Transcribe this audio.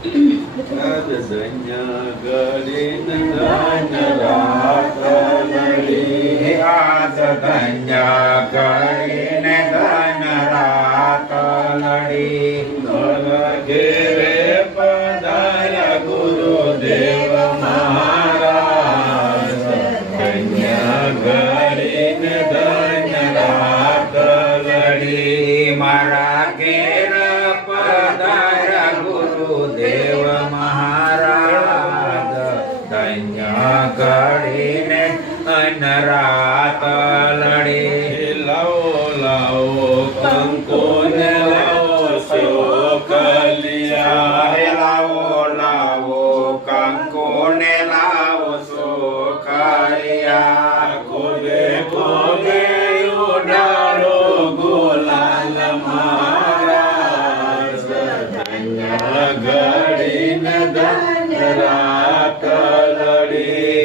ધન્ય કરીને ધન રાત લડી આજ ધન્ય કરીને ધન રાત લડી ઘેરે પધાર્યા ગુરુદેવ મહારાજ ધન્ય કરીને ધન રાત લડી મારા ઘેર પધાર્યા ગુરુદેવ મહારાજ ધન્ય કરીને અન રાત લડી લાવો લાવો કંકુ ને લાવો શોકલિયા લાવો લાવો કંકુ ને લાવો સોખલિયા કોને કોને ઉડાડો ગુલાલ મહારાજ ધન્ય ઘડીને ધન રાત લડી